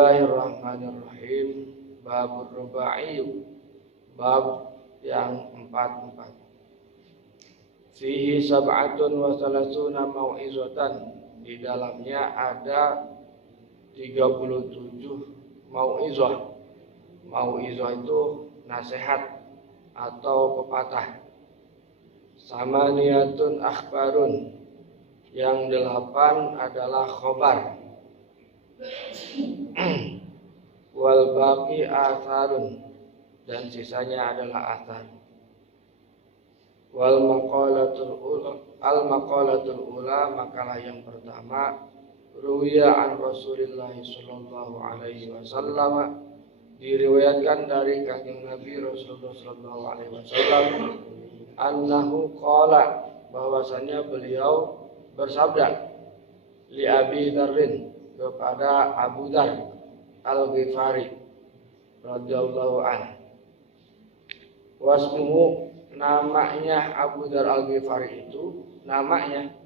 Bismillahirrahmanirrahim. Babur rubai, bab yang 44. Fihi sab'atun wa salasuna mau'izatan. Di dalamnya ada 37 mau'izah. Mau'izah itu nasihat atau pepatah. Samaniyatun akhbarun. Yang 8 adalah khobar. Wal baqi atharun, dan sisanya adalah athar. Wal maqalatul ula, makalah yang pertama, ruwiya an Rasulillah sallallahu alaihi wasallam, diriwayatkan dari Kanjeng Nabi Rasulullah sallallahu alaihi wasallam, annahu qala, bahwasanya beliau bersabda, li Abi Dzarrin, kepada Abu Dzar Al-Ghifari radhiyallahu anhu. Wasmuhu, namanya Abu Dzar Al-Ghifari itu namanya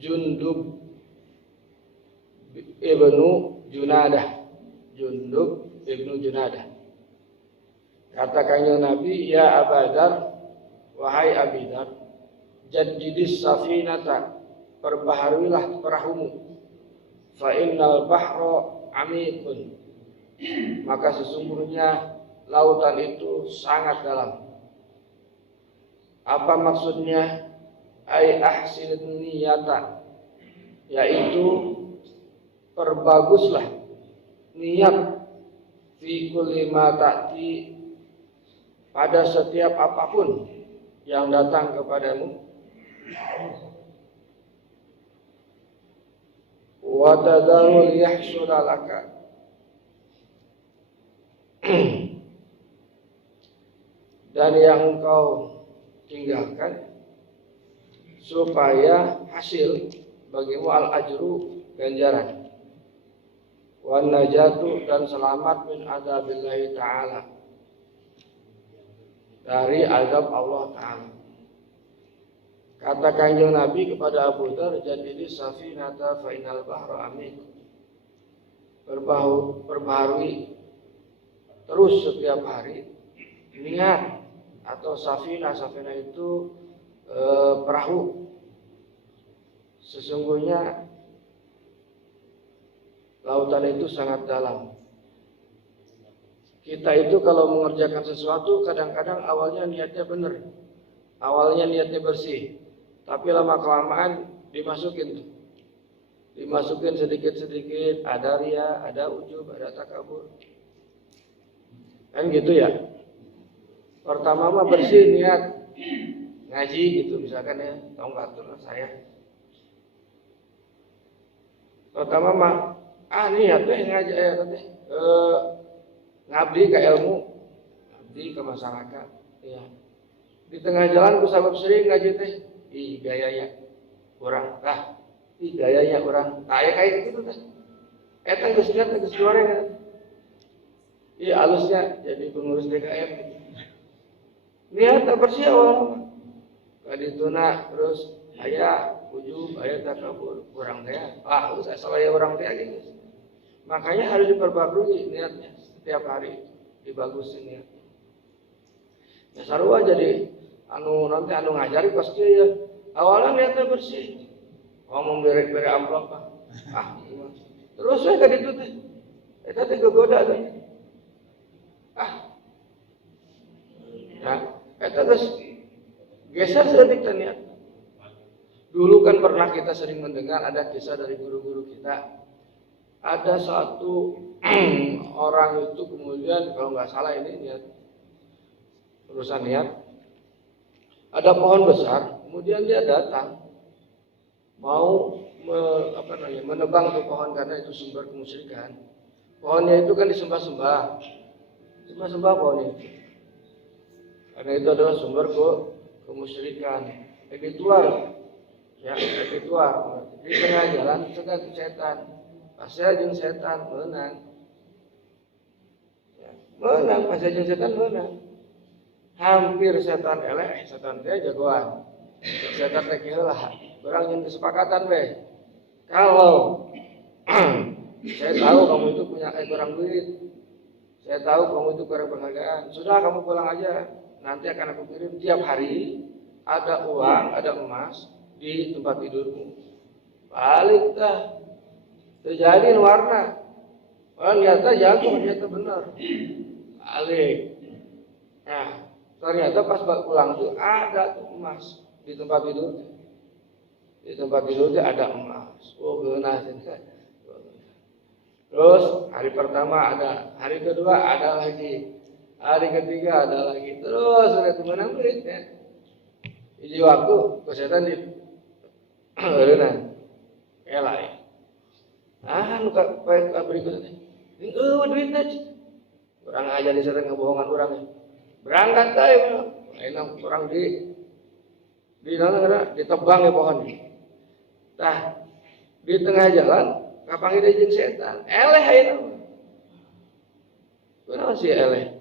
Jundub ibnu Junadah. Jundub ibnu Junadah. Kata Kanjeng Nabi, ya Abu Dzar, wahai Abi Dzar, jaddidis safinata, perbaharuilah perahumu. Fa innal bahra amikun, maka sesungguhnya lautan itu sangat dalam. Apa maksudnya? Ai ahsin niyata, yaitu perbaguslah niat, fi kulli ma ta'ti, pada setiap apapun yang datang kepadamu. Wa tadarul yahsula laka, dan yang engkau tinggalkan supaya hasil bagimu al-ajru, ganjaran. Wan najatu, dan selamat min adzabillahi ta'ala, dari azab Allah Ta'ala. Kata Kanjeng Nabi kepada Abu Dzar, jadidi safinata fa innal bahra amik, perbaharui terus setiap hari niat, atau safina itu perahu. Sesungguhnya lautan itu sangat dalam. Kita itu kalau mengerjakan sesuatu, kadang-kadang awalnya niatnya benar, awalnya niatnya bersih, tapi lama-kelamaan dimasukin sedikit-sedikit, ada ria, ada ujub, ada takabur. Kan gitu ya. Pertama mah bersih niat ngaji gitu misalkan ya, tong atur saya. Pertama mah niat teh ngaji ngabdi ka ilmu, ngabdi ka masyarakat. Ya. Di tengah jalan ku sabab sering ngaji teh, gayanya urang tah, gayanya urang. Tah aya kayak gitu teh. Eta geus niat geus goreng. Alusnya jadi pengurus DKM gitu. Niat tak bersih awal. Kadituna terus aya ujub, aya takabur, urang teh. Geus asal aya urang teh geus. Makanya harus diperbarui niatnya setiap hari, dibagusin niatnya. Ya sarua jadi nanti ngajari pasti ya. Awalnya niatnya bersih. Ngomong bere-bere amplop terus we ka ditu teh. Eta teh gogoda teh. Eta geus geser sedikit teh niat. Dulu kan pernah kita sering mendengar ada kisah dari guru-guru kita. Ada satu orang itu kemudian kalau nggak salah ini niat urusan niat, ada pohon besar, kemudian dia datang mau menebang tuh pohon karena itu sumber kemusyrikan. Pohonnya itu kan disembah-sembah pohonnya itu, karena itu adalah sumber kemusyrikan. Edituar di tengah jalan cegat setan. Pasnya jeung setan menang. Pasnya jeung setan menang. Hampir setan eleh, setan teh jagoan. Setan teh kieu lah. Urang nyen kesepakatan we. Kalau Saya tahu kamu itu punya kurang duit. Saya tahu kamu itu kurang penghargaan. Sudah kamu pulang aja. Nanti akan aku kirim tiap hari ada uang, ada emas di tempat tidurmu. Balik dah. Terjadi warna. Ternyata jatuh, ternyata benar. Balik. Nah, ternyata pas pulang tuh ada tuh emas di tempat tidur. Di tempat tidurnya ada emas. Oh, geunah. Terus hari pertama ada, hari kedua ada lagi, hari ketiga ada lagi. Terus udah temenang duitnya. Iji waktu kesehatan di geunah. Elah ya. Nu ka berikutnya. Ini duitnya. Orang aja diseret ngebohongan orang. Berangkat teh, enak orang di mana ditebang ya pohon. Tah di tengah jalan kapangi deui jeung setan. Eleh ayeuna. Kunaon sih eleh?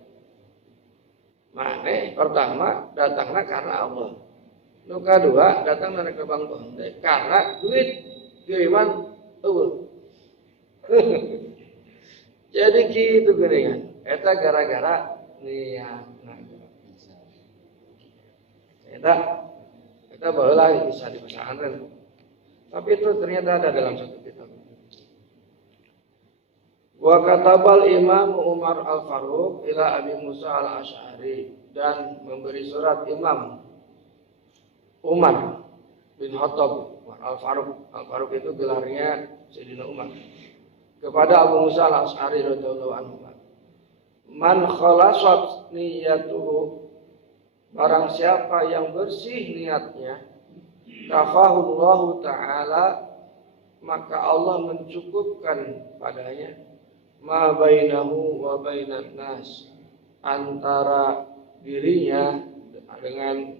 Mane pertama datangna karena Allah. Nu kadua datang dari kebang pohon teh karena duit kiriman eueuh. Jadi gitu geuningan. Eta gara-gara niatna. Eta baheula bisa di pesantren. Tapi itu ternyata ada dalam satu kitab. Wa katabal Imam Umar Al-Faruq ila Abi Musa Al-Asy'ari, dan memberi surat Imam Umar bin Khattab Al-Faruq. Al-Faruq itu gelarnya Sayyidina Umar, kepada Abu Musa Al-Asy'ari radhiyallahu anhu. Man khalasat niyatuhu, barang siapa yang bersih niatnya, kafahullahu ta'ala, maka Allah mencukupkan padanya ma bainahu wa bainan nas, antara dirinya dengan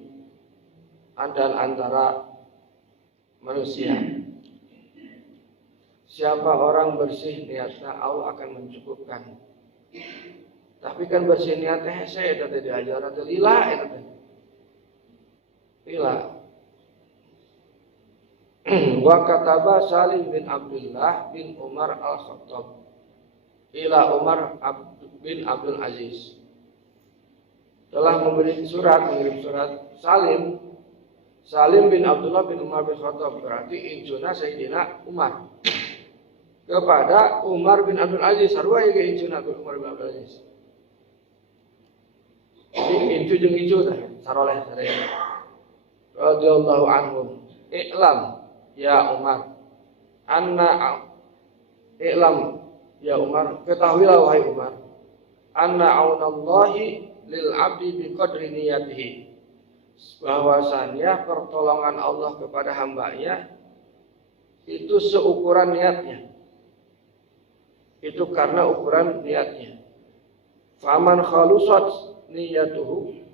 dan antara manusia. Siapa orang bersih niatnya, Allah akan mencukupkan. Tapi kan bersih niatnya hese eta teh diajar teh lila eta teh. Lila. Wa kataba Salim bin Abdullah bin Umar Al-Khattab ila Umar bin Abdul Aziz, telah mengirim surat Salim bin Abdullah bin Umar bin Khattab, berarti injuna Sayyidina Umar, kepada Umar bin Abdul Aziz. Sarua ge injuna Umar bin Abdul Aziz. Jadi inju jeung inju teh saroleh sadaya. Radhiyallahu anhum. I'lam ya Umar, i'lam ya Umar, ketahuilah wahai Umar, anna aunallahi lil abdi biqadri niyatihi, bahwasannya pertolongan Allah kepada hambanya itu seukuran niatnya. Itu karena ukuran niatnya. Faman khalusat niyatuhu,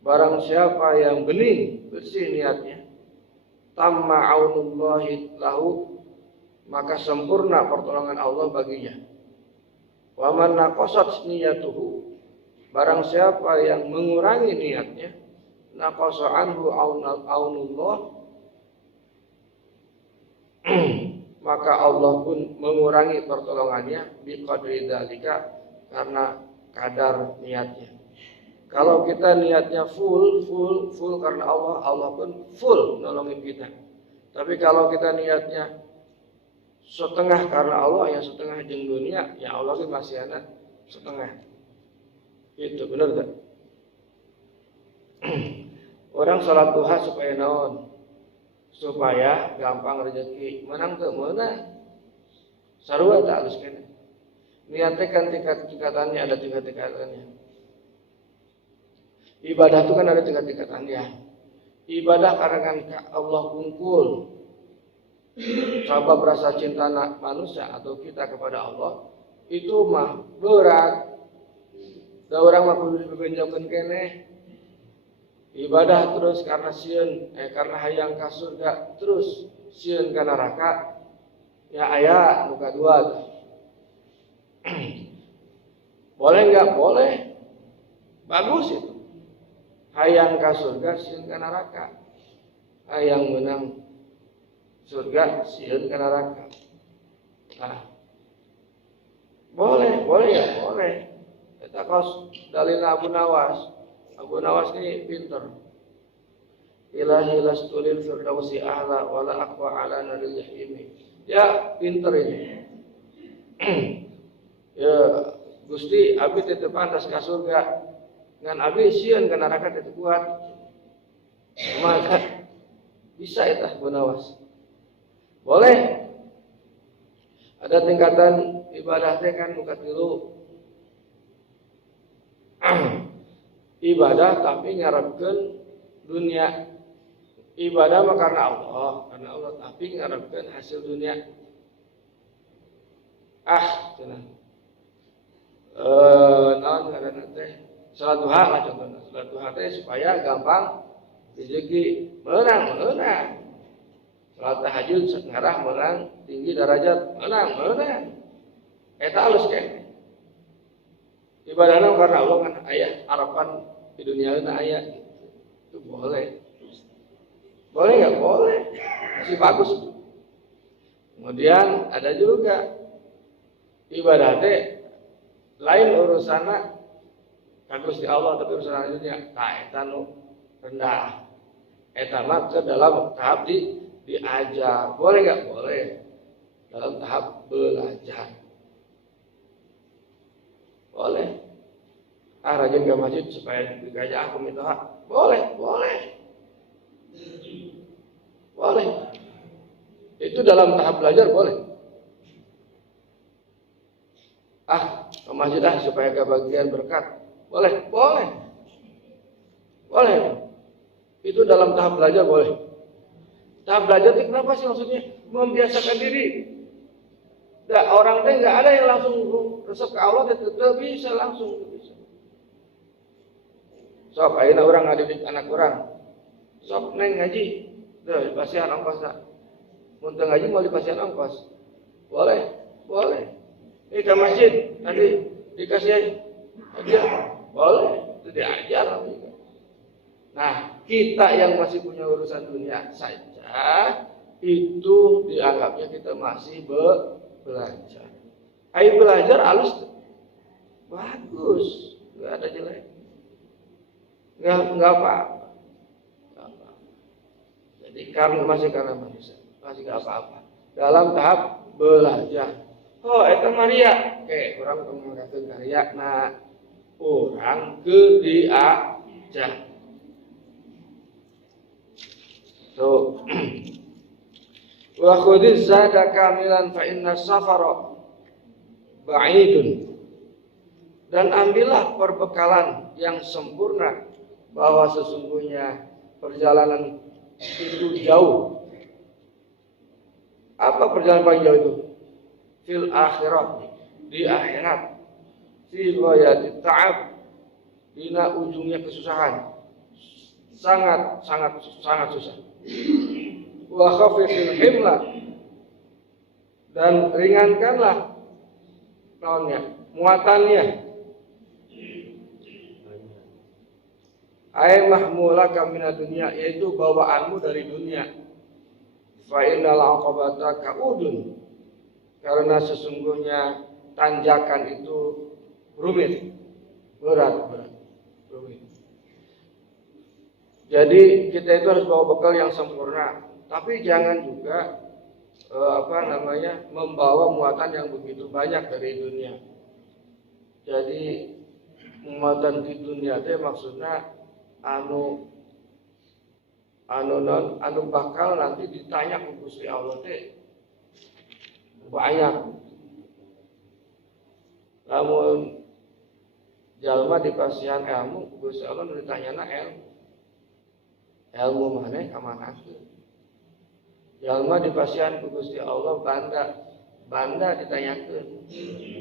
barang siapa yang bening bersih niatnya, tamma aunullahi lahu, maka sempurna pertolongan Allah baginya. Wa man naqasat niyatuhu, barang siapa yang mengurangi niatnya, naqasa anhu aunullah, maka Allah pun mengurangi pertolongannya biqadri dzalika, karena kadar niatnya. Kalau kita niatnya full karena Allah, Allah pun full nolongin kita. Tapi kalau kita niatnya setengah karena Allah, ya setengah jeung dunia, ya Allah ge masih ana setengah. Itu benar tak? Orang salat duha supaya naon? Supaya gampang rezeki. Menang teu meunang. Sarua tak halus kene. Niatnya kan tingkat-tingkatannya, ada tingkat-tingkatannya. Ibadah itu kan ada tingkat-tingkatannya. Ibadah karena kan Allah kumpul sabab rasa cinta manusia atau kita kepada Allah, itu mah berat. Da urang mah kudu dibebenjokeun keneh. Ibadah terus karena sieun karena hayang ka surga, terus sieun ka neraka, ya aya nu kadua. Boleh enggak? Boleh. Bagus itu. Hayang ka surga, sieun ka neraka. Hayang menang surga, sieun ka neraka. Nah, boleh ya, boleh. Kita kos dalil Abu Nawas. Abu Nawas ini pinter. Ilahi lastulil firdausi ahla wala aqwa ala naril jahimi. Ya pinter ini. Ya Gusti abi teu pantas ka surga. Ngan abi sieun ka neraka teu kuat. Maka bisa eta Abu Nawas. Boleh. Ada tingkatan ibadah teh kan muka tilu. Ibadah tapi ngarepkeun dunia. Ibadah mah karena Allah tapi ngarepkeun hasil dunia. Cenah. Naon ngaranna teh? Salat duha lah contohna. Salat duha teh supaya gampang rezeki menang. Salat tahajud ngarah menang tinggi derajat menang. Eta halus keneh. Ibadahna karena Allah kan aya harapan di dunia na aya gitu. Itu boleh. Boleh enggak? Boleh. Masih bagus. Kemudian ada juga ibadah teh lain urusanna ka Gusti Allah tapi urusan dunia. Tah eta nu rendah. Eta mah ke dalam tahap diajar. Boleh enggak? Boleh. Dalam tahap belajar. Boleh. Rajin ke masjid supaya digajah aku minta hak. Boleh. Itu dalam tahap belajar boleh. Ke masjid supaya kebagian berkat. Boleh. Itu dalam tahap belajar boleh. Tahap belajar itu kenapa sih maksudnya? Membiasakan diri. Orang teh nggak ada yang langsung resep ke Allah, tetap bisa langsung. Sok ayeuna urang ngadidik anak urang. Sok neng ngaji. Dipasihan ongkos tak. Mun teu ngaji mau dipasihan ongkos. Boleh. Ke masjid tadi dikasih aja. Boleh, itu diajar. Nah, kita yang masih punya urusan dunia saja itu dianggapnya kita masih belajar. Ayo belajar halus bagus, nggak ada jelek, nggak apa-apa. Jadi karena manusia masih nggak apa-apa. Dalam tahap belajar. Eta Maria, orang mengatakan karya, orang ke diajar. Wa khudhiz zada kamilan fa inna safara ba'idun. Dan ambillah perbekalan yang sempurna bahwa sesungguhnya perjalanan itu jauh. Apa perjalanan paling jauh itu? Fil akhirah, di akhirat. Fi ghayati ta'ab, dina ujungnya kesusahan. Sangat susah. Wa khafifil himla, dan ringankanlah muatannya. Ai mahmulaka minad dunya, yaitu bawaanmu dari dunia. Fa innal aqabata kaudun, karena sesungguhnya tanjakan itu rumit, berat. Jadi kita itu harus bawa bekal yang sempurna, tapi jangan juga membawa muatan yang begitu banyak dari dunia. Jadi muatan di dunia itu maksudnya anu bakal nanti ditanya ke Gusti Allah teh banyak. Namun jalma dipasihan ilmu, Gusti Allah ditanyana ilmu maneh ka manakeun. Jalma dipasihan ku Gusti Allah banda ditanyakeun,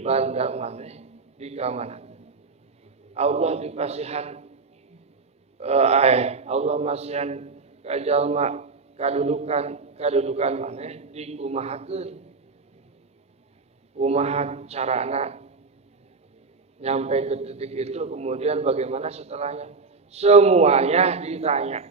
banda maneh di ka manakeun. Allah dipasihan Allah masihan ka jalma kadudukan maneh dikumahakeun. Kumaha carana nyampe ke titik itu, kemudian bagaimana setelahnya? Semuanya ditanya.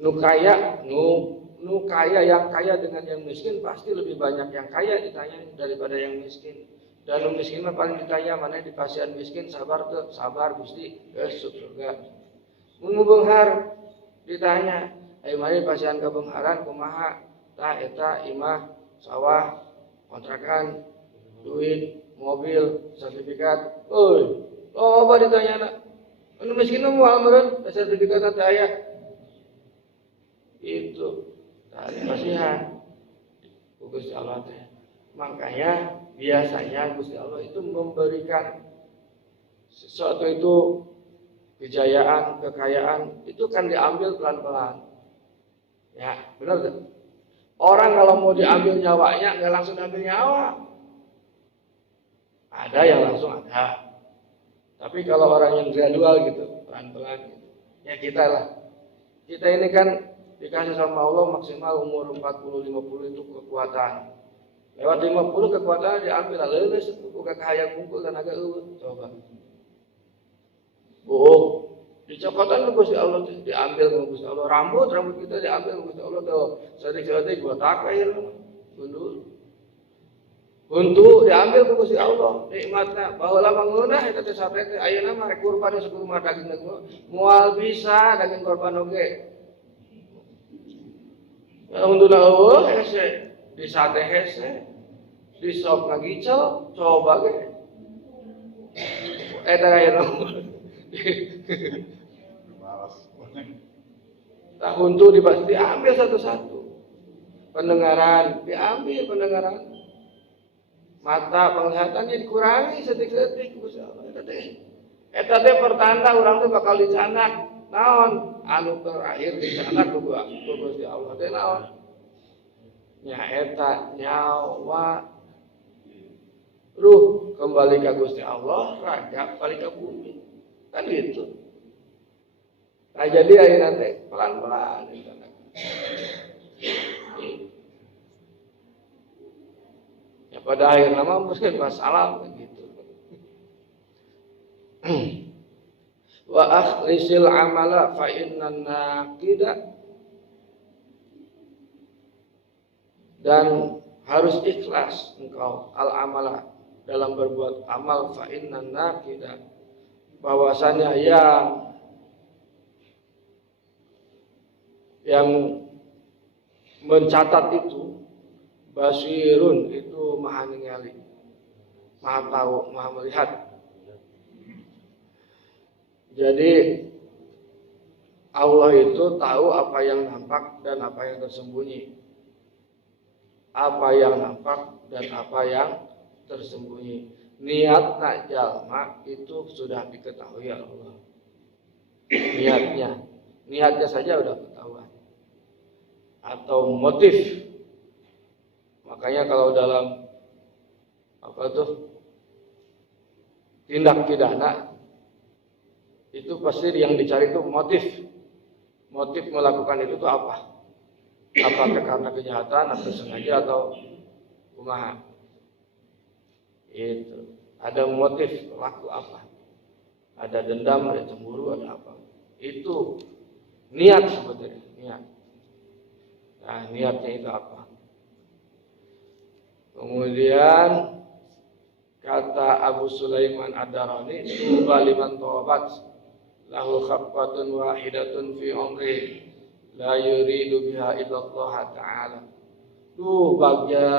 Nu kaya, nu nu kaya, yang kaya dengan yang miskin pasti lebih banyak yang kaya ditanya daripada yang miskin. Dan nu miskin mah paling ditanya mana di pasien miskin sabar tuh, sabar Gusti ke surga. Mun beunghar ditanya, "Ai mari pasien ka beungharan kumaha?" Tah eta imah sawah, kontrakan, duit, mobil, sertifikat. Euy, loba ditanyana. Anu miskin mah moal meureun sertifikatna teh aya. Itu tadi kasihan Gusti Allah teh. Makanya biasanya Gusti Allah itu memberikan sesuatu itu kejayaan, kekayaan itu kan diambil pelan-pelan. Ya, benar kan? Orang kalau mau diambil nyawanya nggak langsung ambil nyawa. Ada yang langsung ada. Tapi kalau orang yang gradual gitu, pelan-pelan gitu. Ya kita lah. Kita ini kan dikasih sama Allah maksimal umur 40-50 itu kekuatan. Lewat 50 kekuatan diambil leuleus buka kahayang mungkul tenaga eueuh. Coba. Dicokotan ke Gusti Allah diambil ke Gusti Allah. Rambut kita diambil ke Gusti Allah tuh. Sadik-sadik botak air gundul. Untuk diambil ke Gusti Allah nikmatna baheula mangeunah eta teh sate teh ayeuna mah rek kurban sakumaha daging moal bisa daging kurban oge. Unduna eueuh hese di sate hese di sop ngagicel coba ge. Eta ayeuna tahun itu diambil satu-satu. Pendengaran diambil pendengaran. Mata penglihatannya dikurangi setik-setik Gusti Allah. Eta teh pertanda urang teh bakal dicanak. Naon? Anu terakhir dicanak ku Gusti Allah teh naon? Nya eta nyawa ruh kembali ke Gusti Allah, raga balik ke bumi. Kan gitu. Nah jadi ayeuna teh pelan-pelan ya pada akhirnya mah mungkin masalah begitu. Wa akhlisil amala fa innan naqida, dan harus ikhlas engkau al amala dalam berbuat amal fa innan naqida, bahwasanya yang mencatat itu basirun, itu maha ningali, maha tahu, maha melihat. Jadi Allah itu tahu apa yang nampak dan apa yang tersembunyi. Apa yang nampak dan apa yang tersembunyi. Niat nak jalma itu sudah diketahui Allah. Niatnya saja sudah ketahuan. Atau motif. Makanya kalau dalam tindak pidana itu pasti yang dicari itu motif. Motif melakukan itu tuh apa? Apakah karena kejahatan atau sengaja atau kumaha? Itu ada motif pelaku apa? Ada dendam, ada cemburu, ada apa? Itu niat sebetulnya, niat. Nah, niatnya itu apa? Kemudian kata Abu Sulaiman Ad-Darani, "Tuba liman tawabat lahu khafatun wahidatun fi umri la yuridu biha illallah ta'ala." Duh bagja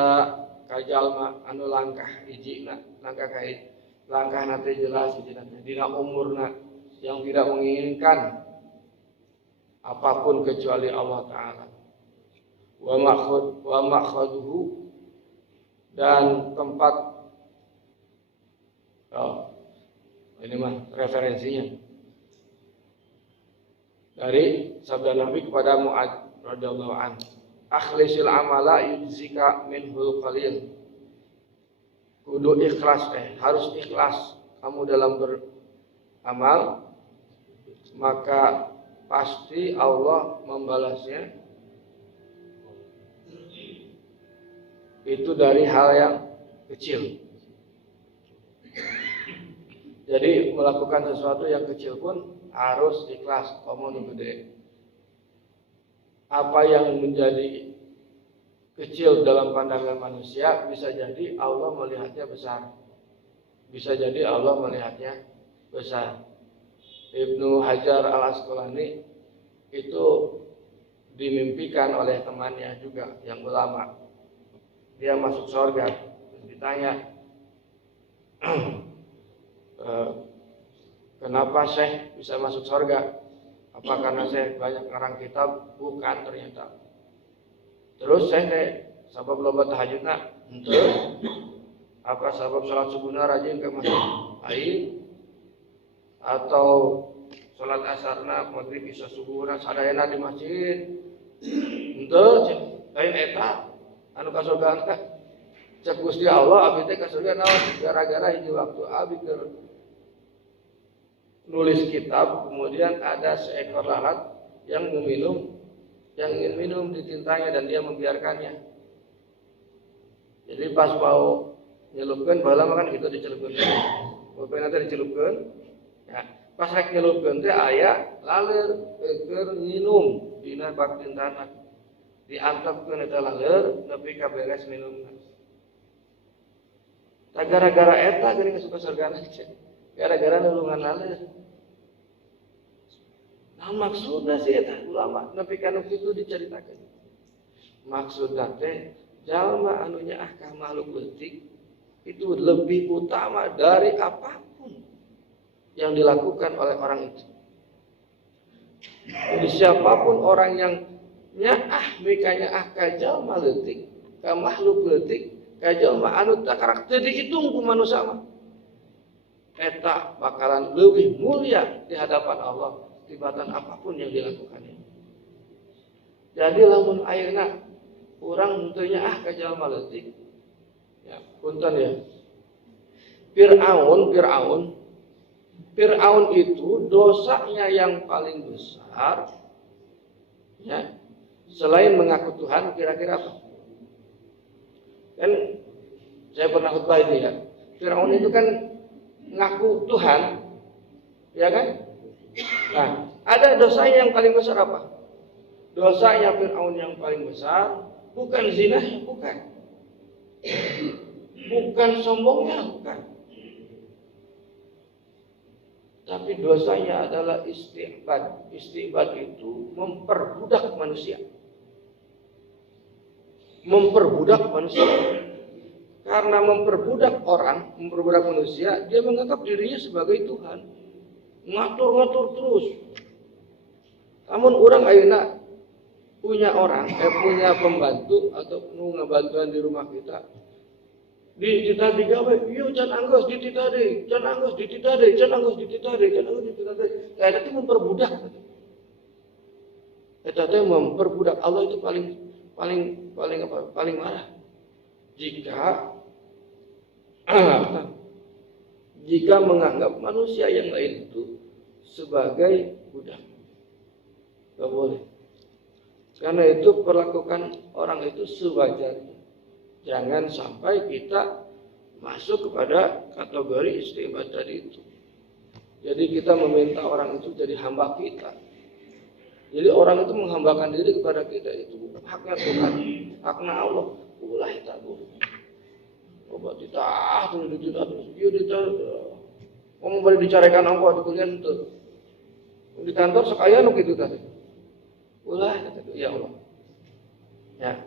kajalma anu langkah hijina, langkah nanti jelas hijina dina umurna yang tidak menginginkan apapun kecuali Allah Ta'ala. Wa makhaduhu, dan tempat ini mah referensinya dari sabda Nabi kepada Mu'adz radhiyallahu anhu, "Akhlisil amala yujzika minhul qalil." Kudu ikhlas, harus ikhlas kamu dalam beramal, maka pasti Allah membalasnya itu dari hal yang kecil. Jadi melakukan sesuatu yang kecil pun harus ikhlas, komo nu gede. apa yang menjadi kecil dalam pandangan manusia bisa jadi Allah melihatnya besar. Bisa jadi Allah melihatnya besar. Ibnu Hajar al-Asqalani itu dimimpikan oleh temannya juga yang ulama. Dia masuk surga. Ditanya, kenapa Syekh bisa masuk surga? Apa karena Syekh banyak ngarang kitab? Bukan ternyata. Terus Syekh sabab loba tahajudna? Henteu. Apa sabab salat subuhna rajin ke masjid? Lain. Atau salat asarna maghrib isya subuhna sadayana di masjid? Henteu, lain eta anu ka surga teh. Cek Gusti Allah abdi teh ka surga naon? Gara-gara hiji waktu abdi keur nulis kitab, kemudian ada seekor lalat yang ingin minum di tintanya dan dia membiarkannya. Jadi pas mau nyelupkeun baheula mah kan gitu dicelupkeun. Pokona teh dicelupkeun. Ya, pas rek nyelupkeun teh aya laleur keur nginum dina bak tintana. Diantepkeun eta laleur nepi ka beres minumna. Tak gara-gara eta geuning suka surgana teh. Gara-gara nulungan laleur. Nah maksudna sih eta ulama nepi ka nu kitu dicaritakeun. Maksudna teh jalma anu nyaah ka makhluk leutik itu lebih utama dari apapun yang dilakukan oleh orang itu. Jadi siapapun orang yang nyaah mika nyaah ka jalma leutik, ka makhluk leutik, ka jalma anu teu karakter dihitung ku manusia mah. Eta bakalan lebih mulia di hadapan Allah tibatan apapun yang dilakukannya. Jadi lamun ayeuna urang teu nyaah ka jalma leutik. Ya, punten ya. Fir'aun itu dosanya yang paling besar ya. Selain mengaku Tuhan kira-kira apa? Kan saya pernah khutbah itu ya. Fir'aun itu kan ngaku Tuhan, ya kan? Nah, ada dosanya yang paling besar apa? Dosanya Fir'aun yang paling besar bukan zinahnya, bukan. Bukan sombongnya, bukan. Tapi dosanya adalah isti'bad. Isti'bad itu memperbudak manusia. Memperbudak manusia. Karena memperbudak orang, memperbudak manusia, dia menganggap dirinya sebagai Tuhan. Ngatur-ngatur terus. Namun orang ayeuna punya punya pembantu atau ngabantuan di rumah kita. Dititah digawe, iya can anggeus dititah deui, can anggeus dititah deui, can anggeus dititah deui, can anggeus dititah deui. Eta teh memperbudak. Eta teh memperbudak. Allah itu paling marah. Jika menganggap manusia yang lain itu sebagai budak. Enggak boleh. Karena itu perlakukan orang itu sewajarnya. Jangan sampai kita masuk kepada kategori isti'bad tadi itu. Jadi kita meminta orang itu jadi hamba kita. Jadi orang itu menghambakan diri kepada kita itu haknya Tuhan, haknya Allah. Ulah itu. Coba ditah terus dia ditah. Ngomong balik dicarekan angko di kuliah itu. Di kantor sekaya nu kitu tadi. Ulah kata ya Allah. Ya.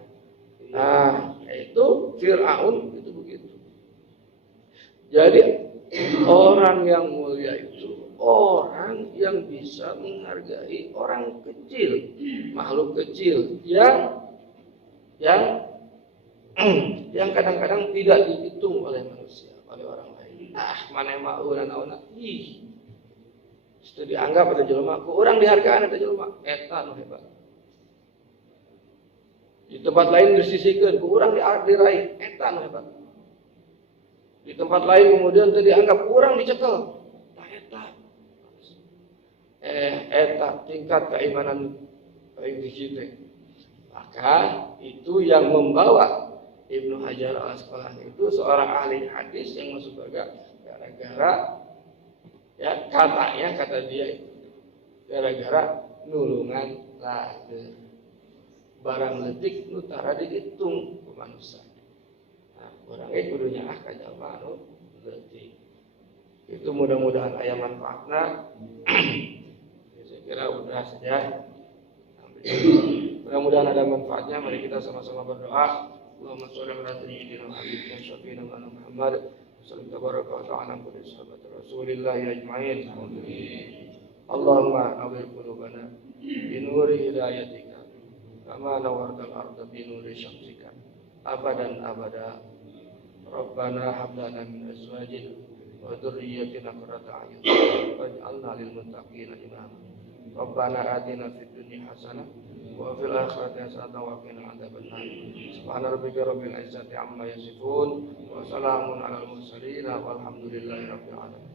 Nah, itu Fir'aun itu begitu. Jadi orang yang mulia itu orang yang bisa menghargai orang kecil, makhluk kecil yang kadang-kadang tidak dihitung oleh manusia, oleh orang lain. Mana mau naon ih. Itu dianggap ada jelema, ku urang dihargaan ada jelema, eta nu hebat. Di tempat lain disisihkeun, ku urang diraih, eta nu hebat. Di tempat lain kemudian teu dianggap urang dicekel. Tah eta. Eta tingkat keimanan paling tinggi teh. Maka itu yang membawa Ibnu Hajar al-Asqalani itu seorang ahli hadis yang masuk surga gara-gara ya kata dia itu gara-gara nulungan laleur. barang letik nu tara dihitung ku manusia. Nah, urang ge kudu nyaah ka jalma anu letik. Itu mudah-mudahan aya manfaatna. Saya kira udah saja. Mudah-mudahan ada manfaatnya. Mari kita sama-sama berdoa. Allahumma sholli ala sayyidina Muhammadin syafiina Muhammad sallallahu tabaraka wa ta'ala ala sahabat Rasulillah ajma'in. Allahumma nawwir qulubana bi nuri hidayatika kama nawwartal arda bi nuri syamsika abadan abada. Rabbana hab lana min azwajina wa dhurriyyatina qurrata a'yun waj'alna lil muttaqina imama. Rabbana atina fid dunya hasanah wa fil akhirati hasanah wa qina adzabannar. Subhana rabbika rabbil izzati amma yasifun wa salamun alal mursalin walhamdulillahi rabbil alamin.